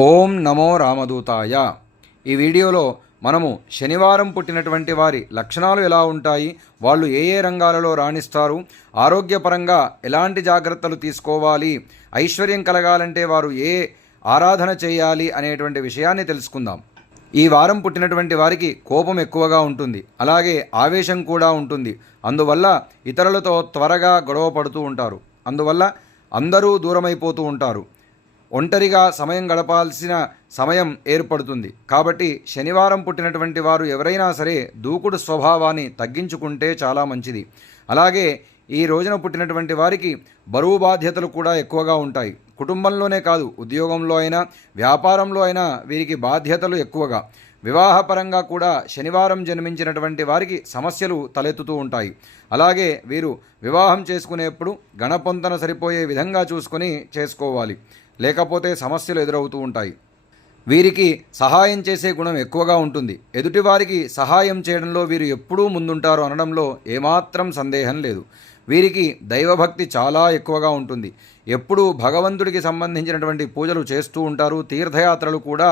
ఓం నమో రామదూతాయ. ఈ వీడియోలో మనము శనివారం పుట్టినటువంటి వారి లక్షణాలు ఎలా ఉంటాయి, వాళ్ళు ఏ ఏ రంగాలలో రాణిస్తారు, ఆరోగ్యపరంగా ఎలాంటి జాగ్రత్తలు తీసుకోవాలి, ఐశ్వర్యం కలగాలంటే వారు ఏ ఆరాధన చేయాలి అనేటువంటి విషయాన్ని తెలుసుకుందాం. ఈ వారం పుట్టినటువంటి వారికి కోపం ఎక్కువగా ఉంటుంది, అలాగే ఆవేశం కూడా ఉంటుంది. అందువల్ల ఇతరులతో త్వరగా గొడవ పడుతూ ఉంటారు. అందువల్ల అందరూ దూరమైపోతూ ఉంటారు. ఒంటరిగా సమయం గడపాల్సిన సమయం ఏర్పడుతుంది. కాబట్టి శనివారం పుట్టినటువంటి వారు ఎవరైనా సరే దూకుడు స్వభావాన్ని తగ్గించుకుంటే చాలా మంచిది. అలాగే ఈ రోజున పుట్టినటువంటి వారికి బరువు బాధ్యతలు కూడా ఎక్కువగా ఉంటాయి. కుటుంబంలోనే కాదు, ఉద్యోగంలో అయినా వ్యాపారంలో అయినా వీరికి బాధ్యతలు ఎక్కువగా. వివాహపరంగా కూడా శనివారం జన్మించినటువంటి వారికి సమస్యలు తలెత్తుతూ ఉంటాయి. అలాగే వీరు వివాహం చేసుకునేప్పుడు గణపొంతన సరిపోయే విధంగా చూసుకొని చేసుకోవాలి, లేకపోతే సమస్యలు ఎదురవుతూ ఉంటాయి. వీరికి సహాయం చేసే గుణం ఎక్కువగా ఉంటుంది. ఎదుటివారికి సహాయం చేయడంలో వీరు ఎప్పుడూ ముందుంటారు అనడంలో ఏమాత్రం సందేహం లేదు. వీరికి దైవభక్తి చాలా ఎక్కువగా ఉంటుంది. ఎప్పుడూ భగవంతుడికి సంబంధించినటువంటి పూజలు చేస్తూ ఉంటారు. తీర్థయాత్రలు కూడా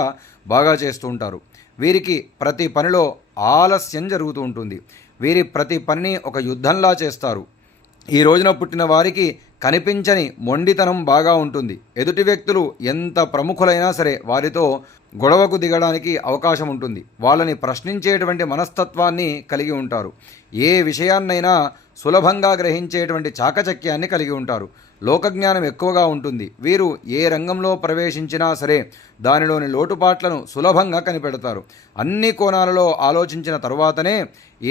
బాగా చేస్తూ ఉంటారు. వీరికి ప్రతి పనిలో ఆలస్యం జరుగుతూ ఉంటుంది. వీరి ప్రతి పనిని ఒక యుద్ధంలా చేస్తారు. ఈ రోజున పుట్టిన వారికి కనిపించని మొండితనం బాగా ఉంటుంది. ఎదుటి వ్యక్తులు ఎంత ప్రముఖులైనా సరే వారితో గొడవకు దిగడానికి అవకాశం ఉంటుంది. వాళ్ళని ప్రశ్నించేటువంటి మనస్తత్వాన్ని కలిగి ఉంటారు. ఏ విషయాన్నైనా సులభంగా గ్రహించేటువంటి చాకచక్యాన్ని కలిగి ఉంటారు. లోకజ్ఞానం ఎక్కువగా ఉంటుంది. వీరు ఏ రంగంలో ప్రవేశించినా సరే దానిలోని లోటుపాట్లను సులభంగా కనిపెడతారు. అన్ని కోణాలలో ఆలోచించిన తరువాతనే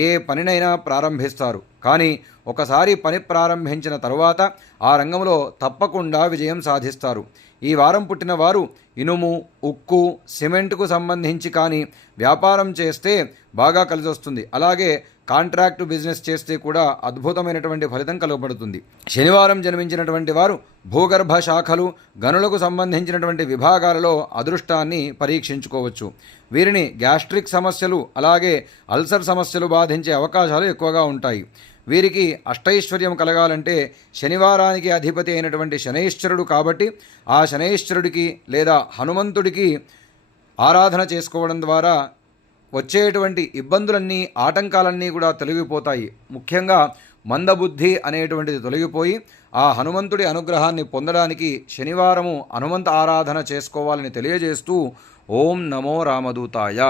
ఏ పనినైనా ప్రారంభిస్తారు. కానీ ఒకసారి పని ప్రారంభించిన తరువాత ఆ రంగంలో తప్పకుండా విజయం సాధిస్తారు. ఈ వారం పుట్టిన వారు ఇనుము, ఉక్కు, సిమెంటుకు సంబంధించి కానీ వ్యాపారం చేస్తే బాగా కలిసి వస్తుంది. అలాగే కాంట్రాక్టు బిజినెస్ చేస్తే కూడా అద్భుతమైనటువంటి ఫలితం కలుగబడుతుంది. శనివారం జన్మించినటువంటి వారు భూగర్భ శాఖలు, గనులకు సంబంధించినటువంటి విభాగాలలో అదృష్టాన్ని పరీక్షించుకోవచ్చు. వీరిని గ్యాస్ట్రిక్ సమస్యలు, అలాగే అల్సర్ సమస్యలు బాధించే అవకాశాలు ఎక్కువగా ఉంటాయి. వీరికి అష్టైశ్వర్యం కలగాలంటే శనివారానికి అధిపతి అయినటువంటి శనైశ్వరుడు కాబట్టి ఆ శనైశ్వరుడికి లేదా హనుమంతుడికి ఆరాధన చేసుకోవడం ద్వారా వచ్చేటువంటి ఇబ్బందులన్నీ, ఆటంకాలన్నీ కూడా తొలగిపోతాయి. ముఖ్యంగా మందబుద్ధి అనేటువంటిది తొలగిపోయి ఆ హనుమంతుడి అనుగ్రహాన్ని పొందడానికి శనివారము హనుమంత ఆరాధన చేసుకోవాలని తెలియజేస్తూ ఓం నమో రామదూతాయ.